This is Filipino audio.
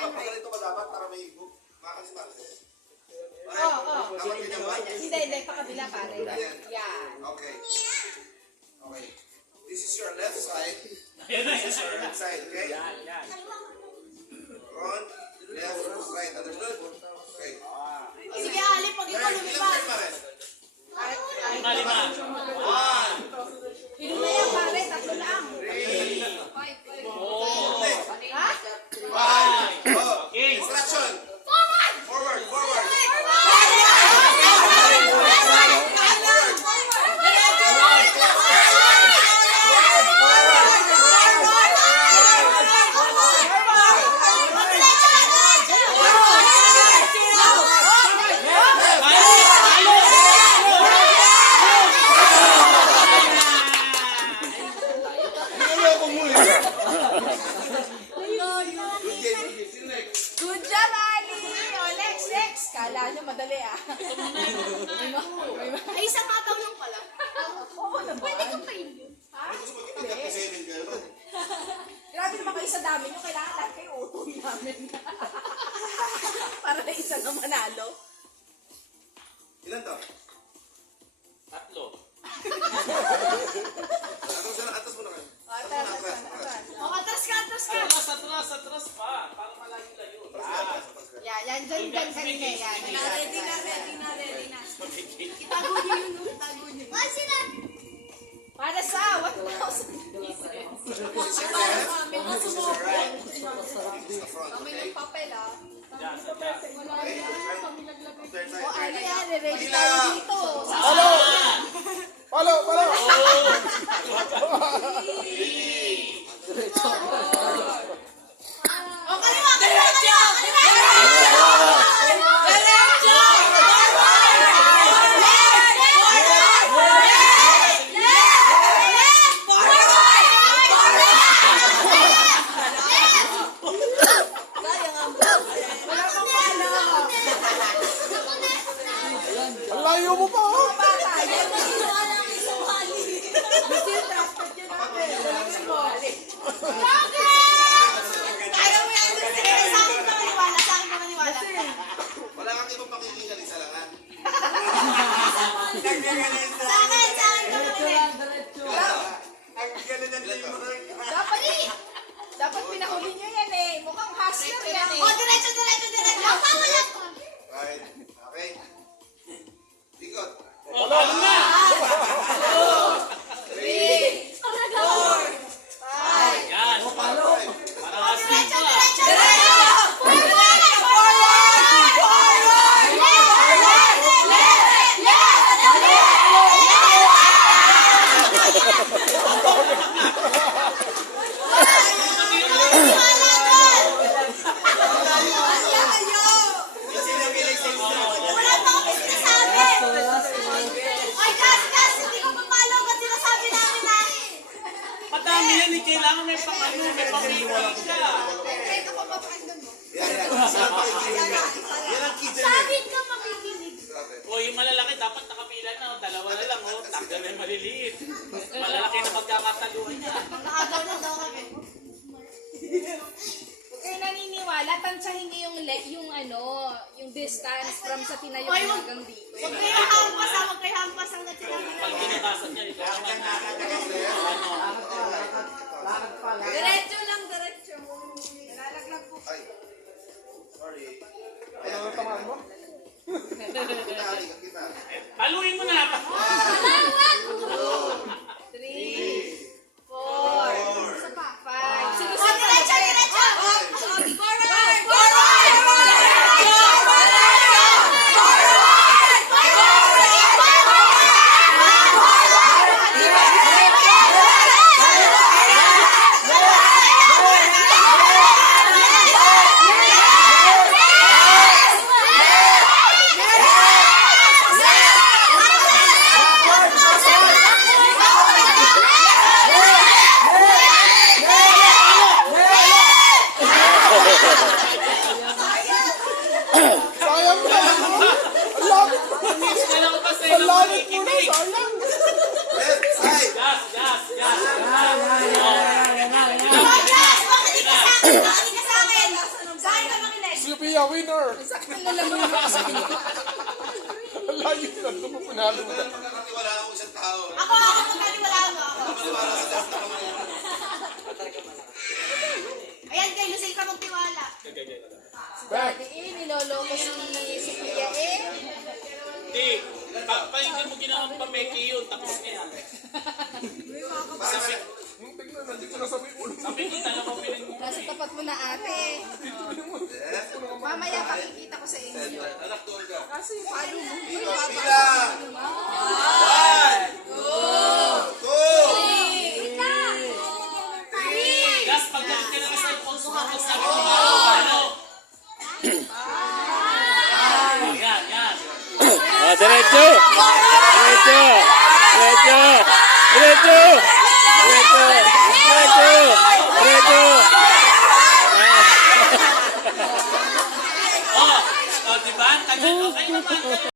ganito ba dapat para may makakasimaris? Oo. Hindi, pakabila pare. Yan. Okay. Okay. This is your left side. This is your right side, okay? Front, left, right. Understood? Okay. Sige, Ali, pag ikaw lumipad. Lima. One. Pino na yan, pare. Tatlo lang. Ha? Five. Oh. Okay. Instruction. Forward! Forward. Forward. Good job, Ali! O, next. Kala nyo madali ah. Ay, isang mataw lang pala. Oo naman. Pwede kang painin. Ha? Hindi. Grabe naman kayo sa dami nyo. Kailangan lahat kayo utoy namin. Para na isa na manalo. Ilan to? Tatlo. Atas mo na kayo. Atras ka. Atras pa. Para malayo-layo. Yan, dyan kanina yan. Ready na. Itago niyo yun, no? Itago niyo. Para sa 1,000 pieces. May mga sumoko. May nagpapel, ah. O, ano yan, ready tayo dito. Palo! O, kaliwa! Ang layo mo pa! Wala kang ibang pakikingan, isa lang ha? Dapat pinahuli nyo yan eh. Mukhang hustler yan eh. Right. Okay. Likod. Paano na? 3, 4, 5. Yan. Para asin pa. Madami yan. Kailangan may pang-ano. May pang-iwan ka. Yan. Isa lang pakikingan. Yan ang kitchen eh. O yung malalaki dapat nakapila na. Dalawa na lang. Tanggal na yung maliliit. Malalaki na magkakataluan niya. Kung naniniwala, tansyahin niyo yung distance from sa tinayo hanggang dito. Huwag kayo hampas hanggang sinabi na. Pag binatasan niya, ikaw naman na. Diretso lang. Lalaglag po. Ay. Sorry. Ano ang tamaan mo? Kita. Haluin mo na. 3, 4, 5. Diretso! Bakit ka sa akin? Saan Sophia, winner! Sakto na lang yung sa inyo. Ang layo na, doon mo panalo na. Pagkakatiwala ako isang tao. Ako magkaniwala mo ako. Maniwala sa lahat na kami. Ayan kay Lucille ka magtiwala. Dati niloloko si Sophia Hindi. Hindi mo ginawang pameki yun. Tapos na yan. Tignan, nandito na sa may ulo. Sabi ko, talaga mo pinag mo. Nasa tapat mo na ate. Mamaya pakikita ko sa inyo. Anak doon ka. Kaso yung palo mo. Bilang! 1, 2, Gas, pagdating ka na sa Alfonso Hatos na kung ano. Yan, yan. Ah, diretso! Diretso! Diretso! Diretso! Diretso! Diretso! Diretso! Oh, diba? Tagal, okay naman.